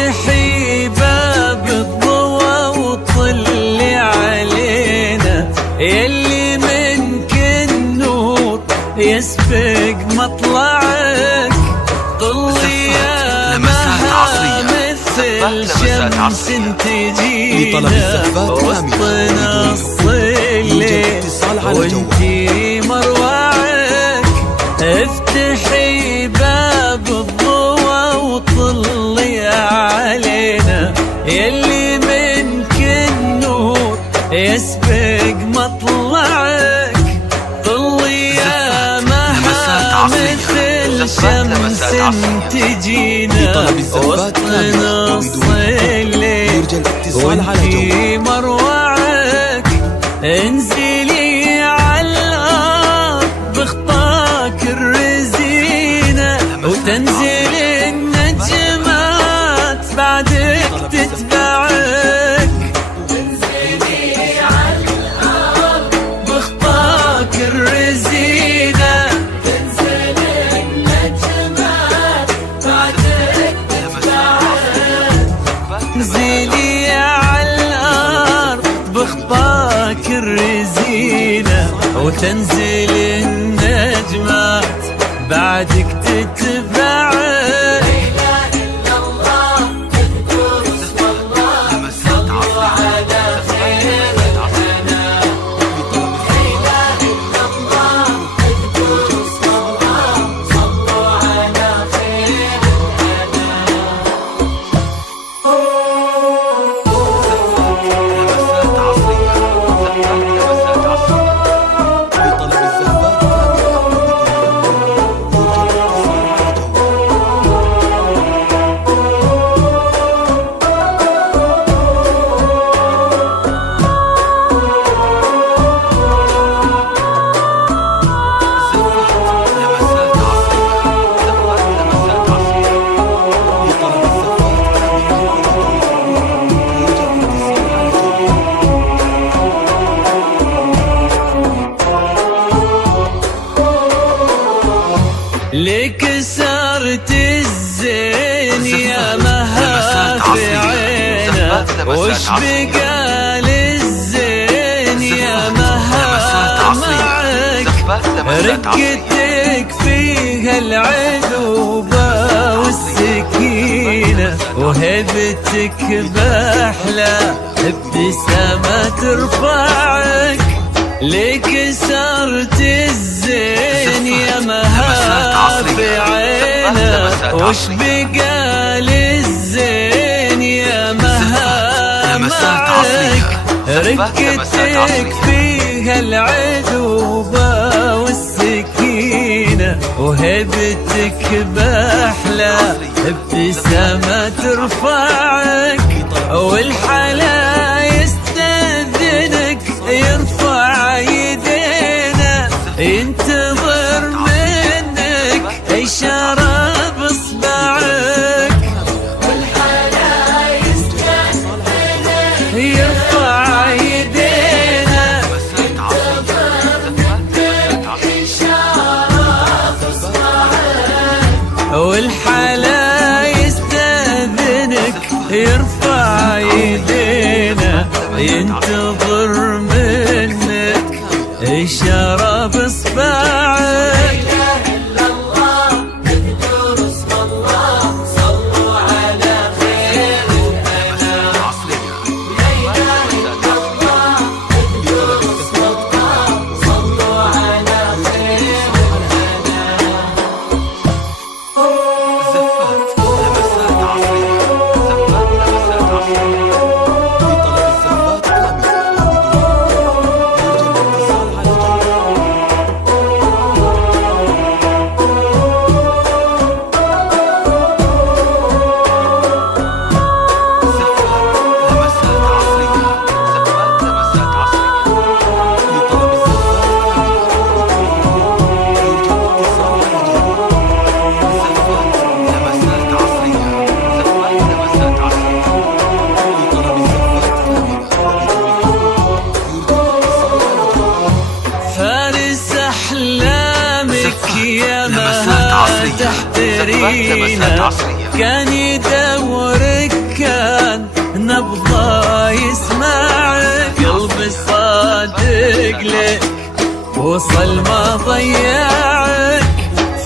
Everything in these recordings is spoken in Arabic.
افتحي باب الضوى وطلي علينا، يلي منك النور يسبق مطلعك. طلي يا مها مثل شمس تجينا وسطنا الصلي وانتي مروعك. افتحي باب الضوى وطلي علينا، يلي منك النور يسبق مطلعك. طلي يا مها مثل شمس تجينا وسطنا الصلي وانتي مروعك. انزلي عالارض بخطاك الرزينة وتنزل النجمات بعدك تتبعك. انزلي عالارض بخطاك الرزينة تنزل النجمات بعدك تتبعك. انزلي عالارض بخطاك الرزينة وتنزل النجمات بعدك تتبعك. لك سارت الزين يا مها في عينا، وش بقى للزين يا مها معك. رقتك فيها العذوبة والسكينة وهبتك بأحلى ابتسامة ترفعك. لك سارت الزين يا مها في عينا، وش بقى للزين يا مها معك. رقتك فيها العذوبة والسكينة وهبتك بأحلى ابتسامة ترفعك. والحلا يستأذنك يرفع يدينا، ينتظر منك إشارة بإصبعك. والحلا يستأذنك يرفع يدينا، ينتظر منك إشارة بإصبعك. والحلا يستأذنك يرفع يدينا، ينتظر منك إشارة بإصبعك. يا ما تحترينا، كان يدورك وصل ما ضيعك،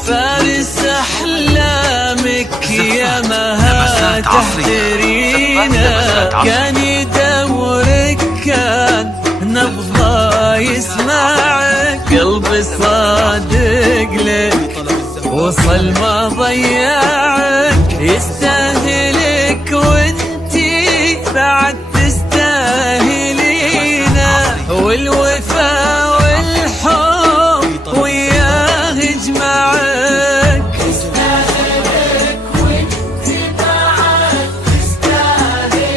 فارس أحلامك يا مها تحترينا. كان يدورك كان نبضه يسمعك، قلبي صادق لك وصل ما ضيعك. يستاهلك وانتي بعد تستاهلينا، والوفا والحب وياه يجمعك. يستاهلك وانتي بعد تستاهلينا،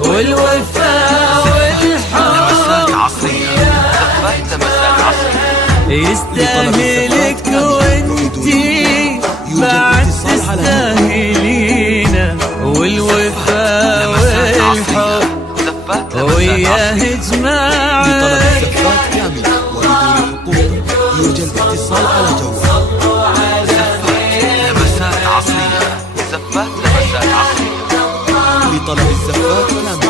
والوفا يستاهلك وانتي بعد تستاهلينا، والوفا والحب وياه يجمعك. زفات كامل ولدور حقوق يرجى الاتصال على جوال. لمسات عصرية، زفات لمسات عصرية. لطلب الزفات كامل